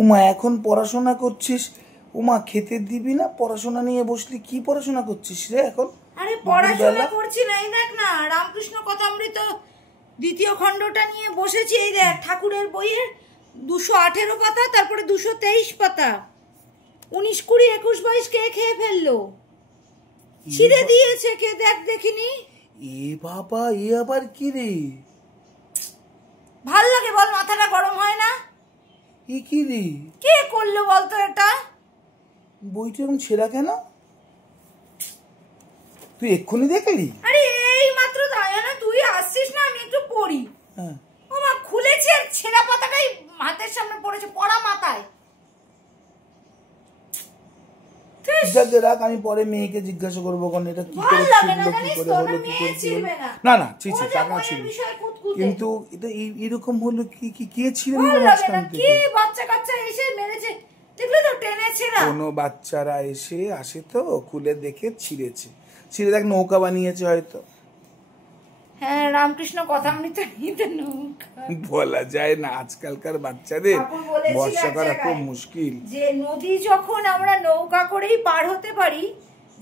উমা এখন পড়াশোনা করছিস? উমা খেতে দিবি না? পড়াশোনা নিয়ে বসলি, কি পড়াশোনা করছিস রে এখন? আরে পড়াশোনা করছি না, এই দেখ না রামকৃষ্ণ কথামৃত দ্বিতীয় খণ্ডটা নিয়ে বসেছি। এই দেখ ঠাকুরের বইয়ের 218 পাতা, তারপরে 223 পাতা। 19, 20, 21, 22 কে খেয়ে ফেললো? ছিঁড়ে দিয়েছে কে? দেখ দেখিনি। এ বাবা, এ আবার কি রে? ভাল লাগে বল? মাথাটা গরম হয় না? এ কি রে? কে করলো বলতো এটা? বইটা এরকম ছেঁড়া কেন? তুই এক্ষুনি দেখলি? আরে এই মাত্র না, তুই আসছিস না, আমি একটু পড়ি। হ্যাঁ, ও মা, খুলেছে আর ছেঁড়া পাতাটাই হাতের সামনে পড়েছে, পড়া মাথায়। রাখ, আমি পরে মেয়েকে জিজ্ঞাসা করবো কোন এটা কি করে ছিড়লো, কি করে হলো, কি করে ছিড়লো। না না, ছিছি টাকা ছিল, কিন্তু এটা এরকম হলো কি? কি কে ছিঁড়ে নিল মাঝখান থেকে? কি বাচ্চা কাচ্চা এসে মেরেছে, দেখলে তো টেনেছে না। কোনো বাচ্চারা এসে আসে তো খুলে দেখে ছিঁড়েছে। ছিঁড়ে দেখ নৌকা বানিয়েছে হয়তো। হ্যাঁ, রামকৃষ্ণ কথামৃত নিতে নৌকা বলা যায় না, আজকালকার বাচ্চাদের ভরসা করা খুব মুশকিল। যে নদী যখন আমরা নৌকা করেই পার হতে পারি,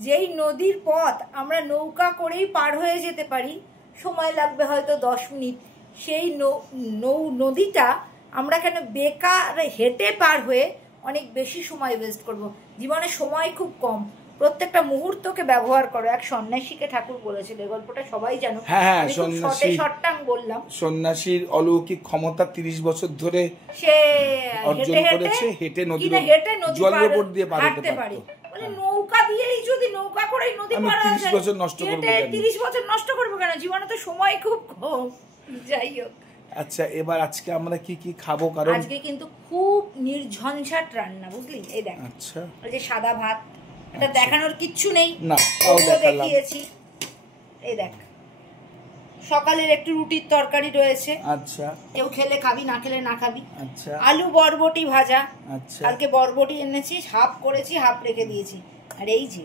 যেই নদীর পথ আমরা নৌকা করেই পার হয়ে যেতে পারি, সময় লাগবে হয়তো 10 মিনিট, সেই নদীটা আমরা কেন বেকার হেঁটে পার হয়ে অনেক বেশি সময় ওয়েস্ট করব? জীবনে সময় খুব কম, প্রত্যেকটা মুহূর্তকে ব্যবহার করো। এক সন্ন্যাসীকে ঠাকুর বলেছিল, এই গল্পটা সবাই জানো। হ্যাঁ, বললাম সন্ন্যাসীর অলৌকিক ক্ষমতা 30 বছর ধরে সে অর্জন করেছে, হেঁটে নদী জলের উপর দিয়ে পার হতে পারে। মানে নৌকা দিয়েই যদি নৌকা করে নদী পার হয়, 30 বছর নষ্ট করব কেন? 30 বছর নষ্ট করব কেন? জীবনে তো সময় খুব কম। যাই হোক, আচ্ছা এবার আজকে আমরা কি কি খাবো? কারণ আজকে কিন্তু খুব নির্ঝঞ্ঝাট রান্না, বুঝলি? এই দেখ, আচ্ছা এই যে সাদা ভাত, এটা দেখানোর কিচ্ছু নেই, না তাও দেখিয়েছি। এই দেখ, সকালের একটু রুটির তরকারি রয়েছে। আচ্ছা, কেউ খেলে খাবি, না খেলে না খাবি। আচ্ছা, আলু বরবটি ভাজা। আচ্ছা, কালকে বরবটি এনেছি, হাফ করেছি, হাফ রেখে দিয়েছি। আর এই যে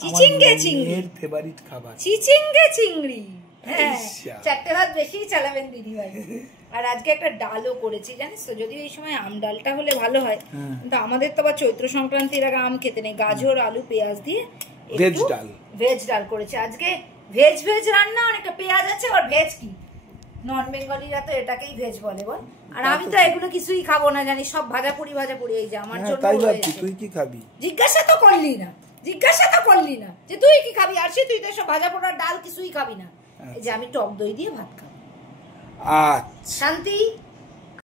চিচিঙ্গে চিংড়ি, এর ফেভারিট খাবার চিচিঙ্গে চিংড়ি। হ্যাঁ, 4টে ভাত বেশি চালাবেন দিদিভাই। আর আজকে একটা ডালও করেছি, জানিস তো? যদিও এই সময় আম ডালটা হলে ভালো হয়, কিন্তু আমাদের তো আবার চৈত্র সংক্রান্তির আগে আম খেতে নেই। গাজর, আলু, পেঁয়াজ দিয়ে ভেজ ডাল করেছি আজকে। ভেজ রান্না, অনেকটা পেঁয়াজ আছে। আর ভেজ কি, নন বেঙ্গলিরা তো এটাকেই ভেজ বলে, বল? আর আমি তো এগুলো কিছুই খাবো না, জানি, সব ভাজা পুরি। এই যে আমার জন্য। তুই কি খাবি? জিজ্ঞাসা তো করলি না যে তুই কি খাবি। আর তুই তো সব ভাজা পোড়া ডাল কিছুই খাবি না। এই যে আমি টক দই দিয়ে ভাত খাবো। আচ্ছা, শান্তি।